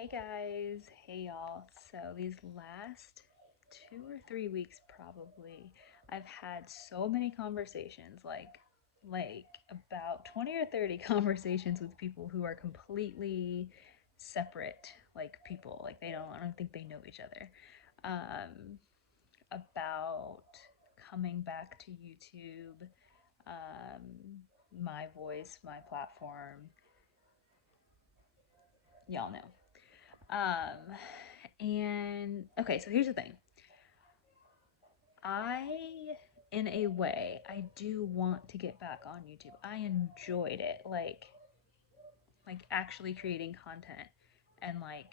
Hey guys, hey y'all. So these last 2 or 3 weeks probably, I've had so many conversations, like about 20 or 30 conversations with people who are completely separate, like people, like I don't think they know each other. Um, about coming back to YouTube, um, my voice, my platform, y'all know. And okay, so here's the thing. I, in a way, I do want to get back on YouTube. I enjoyed it, like actually creating content and like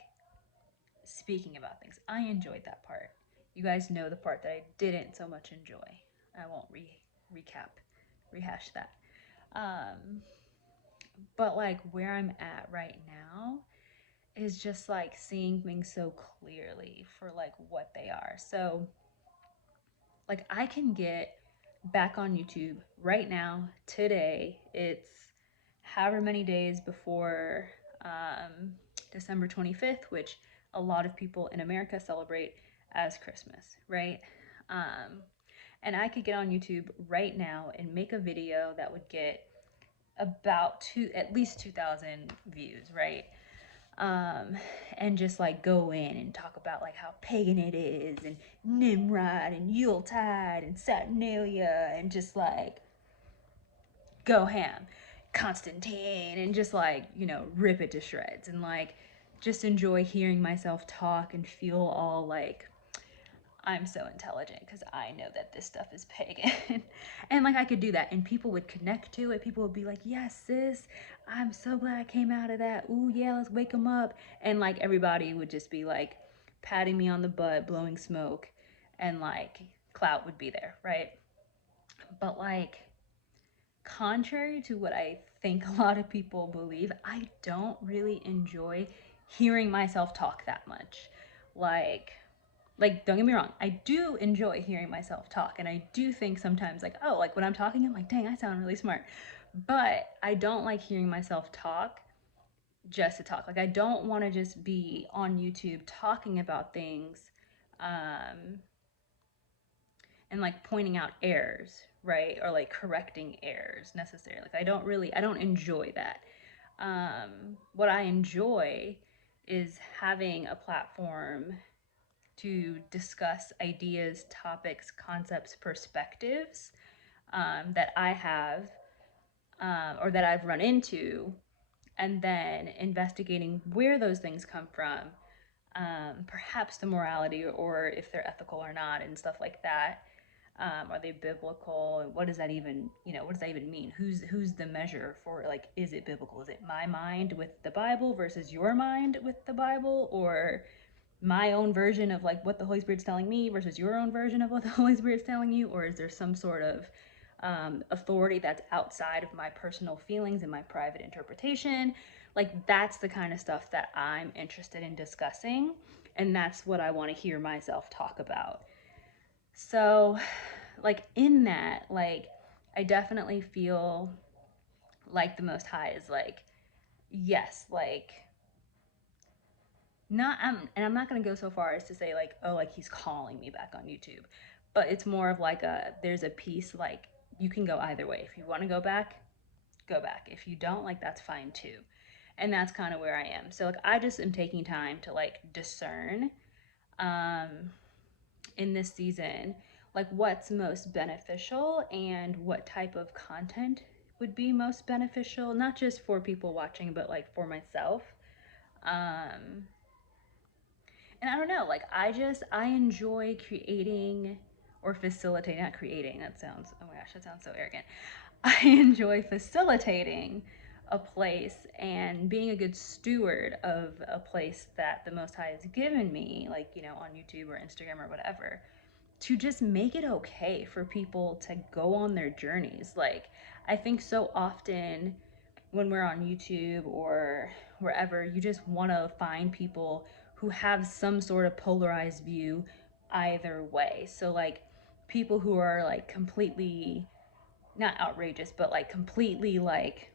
speaking about things. I enjoyed that part. You guys know the part that I didn't so much enjoy. I won't rehash that. Um, but like where I'm at right now is just like seeing things so clearly for like what they are. So like I can get back on YouTube right now, today. It's however many days before um, December 25th, which a lot of people in America celebrate as Christmas, right? Um, and I could get on YouTube right now and make a video that would get at least 2,000 views, right? um, and just like go in and talk about like how pagan it is and Nimrod and Yuletide and Saturnalia and just like go ham, Constantine, and just like, rip it to shreds and like just enjoy hearing myself talk and feel all like I'm so intelligent because I know that this stuff is pagan. And like I could do that and people would connect to it. People would be like, yes, sis, I'm so glad I came out of that. Ooh, yeah, let's wake them up. And like everybody would just be like patting me on the butt, blowing smoke, and like clout would be there, right? But like, contrary to what I think a lot of people believe, I don't really enjoy hearing myself talk that much. Like, don't get me wrong, I do enjoy hearing myself talk, and I do think sometimes like, oh, like when I'm talking I'm like, dang, I sound really smart. But I don't like hearing myself talk just to talk. Like I don't want to just be on YouTube talking about things, um and like pointing out errors, right? Or like correcting errors necessarily. Like I don't enjoy that. What I enjoy is having a platform to discuss ideas, topics, concepts, perspectives that I have, or that I've run into, and then investigating where those things come from, perhaps the morality or if they're ethical or not, and stuff like that. Are they biblical? And what does that even, what does that even mean? Who's the measure for like, is it biblical? Is it my mind with the Bible versus your mind with the Bible, or my own version of like what the Holy Spirit's telling me versus your own version of what the Holy Spirit's telling you? Or is there some sort of authority that's outside of my personal feelings and my private interpretation? Like that's the kind of stuff that I'm interested in discussing, and that's what I want to hear myself talk about. So, like in that, like I definitely feel like the Most High is like, yes, like not and I'm not going to go so far as to say like, oh, like he's calling me back on YouTube, but it's more of like there's a piece like you can go either way. If you want to go back, go back. If you don't, like that's fine too. And that's kind of where I am. So like I just am taking time to like discern um in this season like what's most beneficial and what type of content would be most beneficial, not just for people watching but like for myself. um and I don't know, like I enjoy creating or facilitating, not creating, that sounds, oh my gosh, that sounds so arrogant. I enjoy facilitating a place and being a good steward of a place that the Most High has given me, like, on YouTube or Instagram or whatever, to just make it okay for people to go on their journeys. Like, I think so often when we're on YouTube or wherever, you just want to find people who have some sort of polarized view either way. So, like, people who are like completely, not outrageous, but like completely like,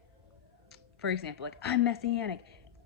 for example, like, I'm messianic,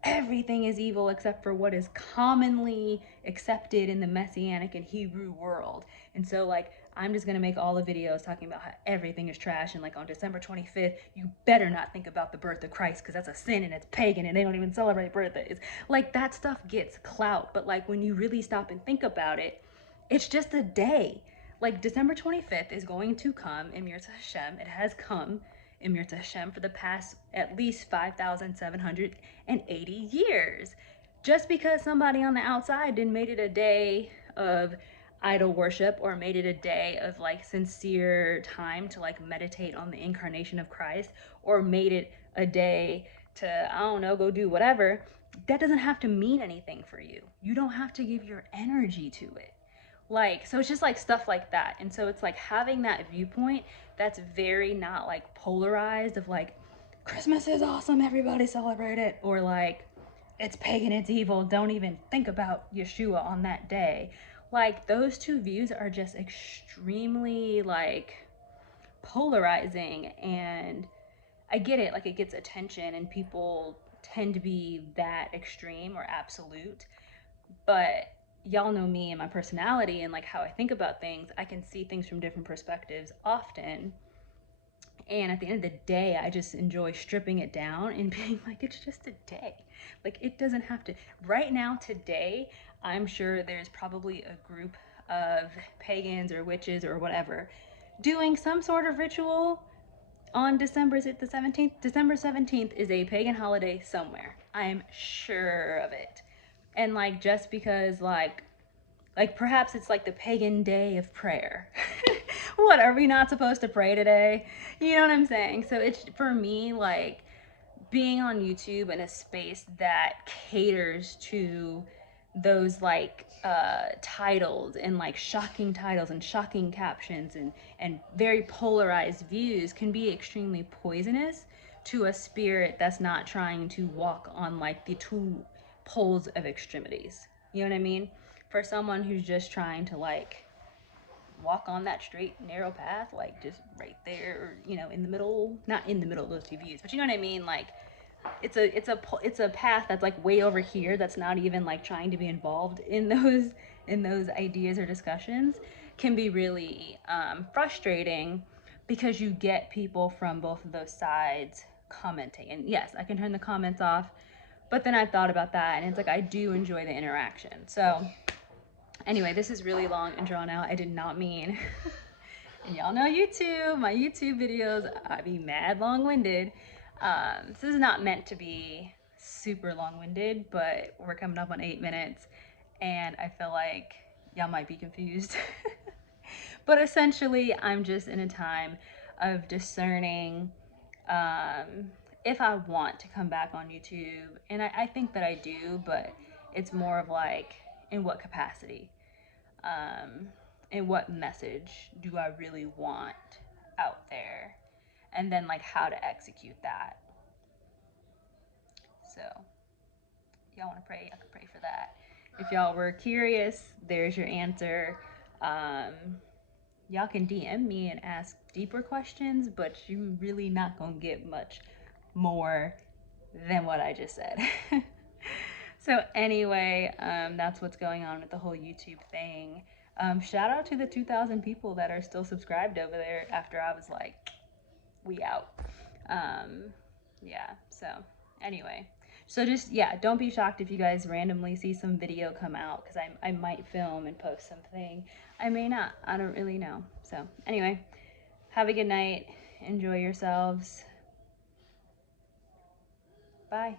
everything is evil except for what is commonly accepted in the Messianic and Hebrew world. And so like, I'm just gonna make all the videos talking about how everything is trash, and like on December 25th, you better not think about the birth of Christ because that's a sin and it's pagan and they don't even celebrate birthdays. Like that stuff gets clout, but like when you really stop and think about it, it's just a day. Like December 25th is going to come, Emir Hashem. It has come, Emir Hashem, for the past at least 5,780 years. Just because somebody on the outside didn't made it a day of idol worship or made it a day of like sincere time to like meditate on the incarnation of Christ, or made it a day to, I don't know, go do whatever, that doesn't have to mean anything for you. You don't have to give your energy to it. Like, so it's just like stuff like that. And so it's like having that viewpoint that's very not like polarized of like, Christmas is awesome, everybody celebrate it, or like, it's pagan, it's evil, don't even think about Yeshua on that day. Like, those two views are just extremely like polarizing. And I get it, like it gets attention and people tend to be that extreme or absolute, but y'all know me and my personality and like how I think about things. I can see things from different perspectives often. And at the end of the day, I just enjoy stripping it down and being like, it's just a day. Like, it doesn't have to. Right now, today, I'm sure there's probably a group of pagans or witches or whatever doing some sort of ritual on December, is it the 17th? December 17th is a pagan holiday somewhere. I am sure of it. And like, just because like perhaps it's like the pagan day of prayer. What, are we not supposed to pray today? You know what I'm saying? So it's, for me, like being on YouTube in a space that caters to those like titles and like shocking titles and shocking captions and very polarized views can be extremely poisonous to a spirit that's not trying to walk on like the two poles of extremities. You know what I mean? For someone who's just trying to like walk on that straight narrow path, like just right there, you know, in the middle, not in the middle of those two views, but you know what I mean? Like it's a path that's like way over here that's not even like trying to be involved in those ideas or discussions, can be really frustrating, because you get people from both of those sides commenting. And yes, I can turn the comments off, but then I've thought about that and it's like I do enjoy the interaction. So anyway, this is really long and drawn out. I did not mean and y'all know YouTube, my YouTube videos, I be mad long-winded. So this is not meant to be super long-winded, but we're coming up on 8 minutes and I feel like y'all might be confused. But essentially, I'm just in a time of discerning if I want to come back on YouTube. And I think that I do, but it's more of like, in what capacity? And what message do I really want out there? And then like how to execute that. So y'all want to pray? I could pray for that. If y'all were curious, there's your answer. Y'all can DM me and ask deeper questions, but you really not gonna get much more than what I just said. So anyway, that's what's going on with the whole YouTube thing. Shout out to the 2,000 people that are still subscribed over there after I was like, we out. Yeah, so anyway. So just, yeah, don't be shocked if you guys randomly see some video come out, because I might film and post something. I may not. I don't really know. So anyway, have a good night. Enjoy yourselves. Bye.